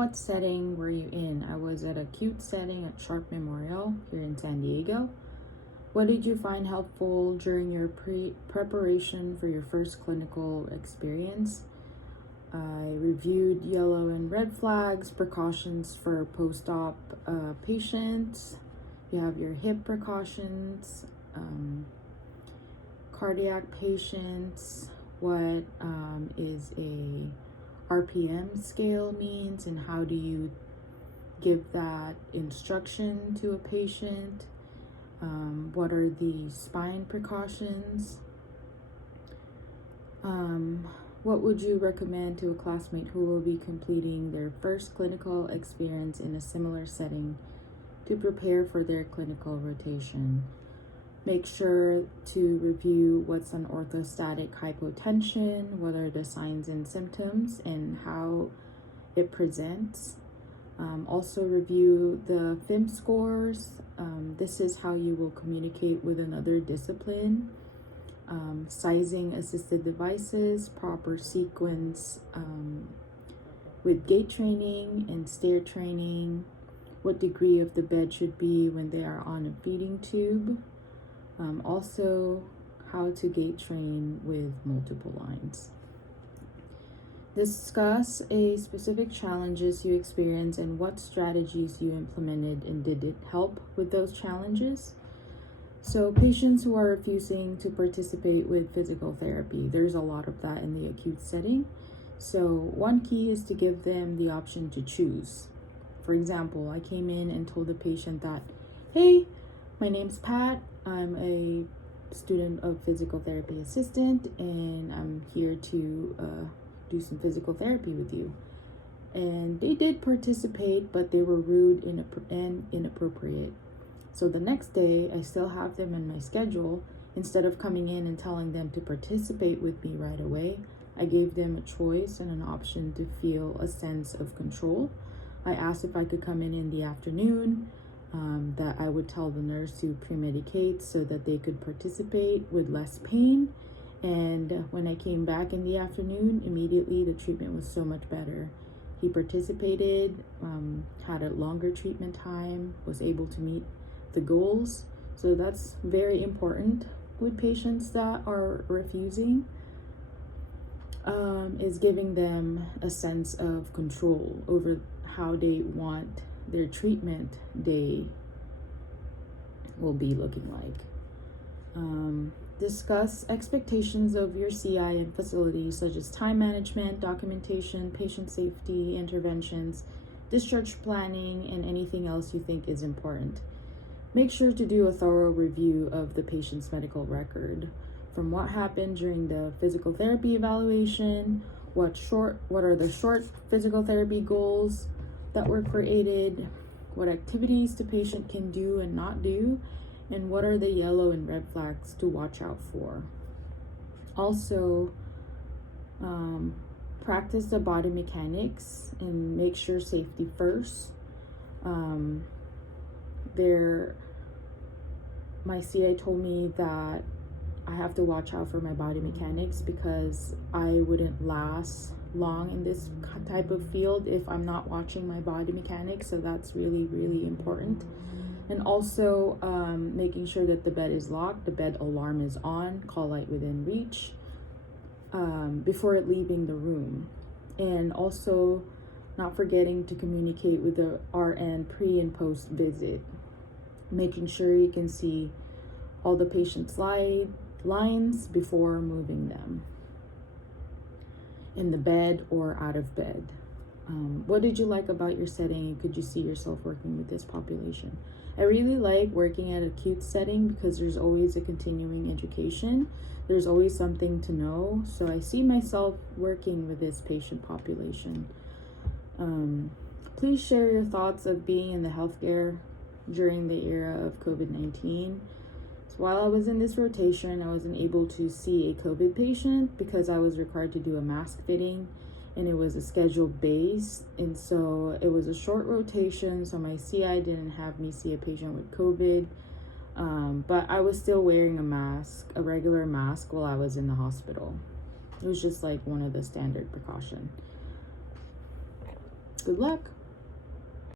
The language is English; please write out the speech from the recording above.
What setting were you in? I was at Acute setting at Sharp Memorial here in San Diego. What did you find helpful during your preparation for your first clinical experience? I reviewed yellow and red flags, precautions for post-op patients. You have your hip precautions, cardiac patients, what is a RPM scale means, and how do you give that instruction to a patient? What are the spine precautions? What would you recommend to a classmate who will be completing their first clinical experience in a similar setting to prepare for their clinical rotation? Make sure to review what's an orthostatic hypotension, what are the signs and symptoms, and how it presents. Also review the FIM scores. This is how you will communicate with another discipline. Sizing assisted devices, proper sequence with gait training and stair training, what degree of the bed should be when they are on a feeding tube. Also, how to gait train with multiple lines. Discuss a specific challenges you experienced and what strategies you implemented, and did it help with those challenges? So patients who are refusing to participate with physical therapy, there's a lot of that in the acute setting. So one key is to give them the option to choose. For example, I came in and told the patient that, hey, my name's Pat. I'm a student of physical therapy assistant, and I'm here to do some physical therapy with you. And they did participate, but they were rude and inappropriate. So the next day, I still have them in my schedule. Instead of coming in and telling them to participate with me right away, I gave them a choice and an option to feel a sense of control. I asked if I could come in the afternoon, that I would tell the nurse to pre-medicate so that they could participate with less pain. And when I came back in the afternoon, immediately the treatment was so much better. He participated, had a longer treatment time, was able to meet the goals. So that's very important with patients that are refusing, is giving them a sense of control over how they want their treatment day will be looking like. Discuss expectations of your CI and facilities, such as time management, documentation, patient safety, interventions, discharge planning, and anything else you think is important. Make sure to do a thorough review of the patient's medical record, from what happened during the physical therapy evaluation, what are the short physical therapy goals that were created, what activities the patient can do and not do, and what are the yellow and red flags to watch out for. Also, practice the body mechanics and make sure safety first. My CA told me that I have to watch out for my body mechanics because I wouldn't last long in this type of field if I'm not watching my body mechanics. So that's really, really important. And also making sure that the bed is locked, the bed alarm is on, call light within reach, before leaving the room. And also not forgetting to communicate with the RN pre and post visit, making sure you can see all the patient's lines before moving them in the bed or out of bed. What did you like about your setting, and could you see yourself working with this population? I really like working at an acute setting because there's always a continuing education. There's always something to know. So I see myself working with this patient population. Please share your thoughts of being in the healthcare during the era of COVID-19. So while I was in this rotation, I wasn't able to see a COVID patient because I was required to do a mask fitting, and it was a scheduled base, and so it was a short rotation, so my CI didn't have me see a patient with COVID, but I was still wearing a regular mask while I was in the hospital. It was just like one of the standard precautions. Good luck!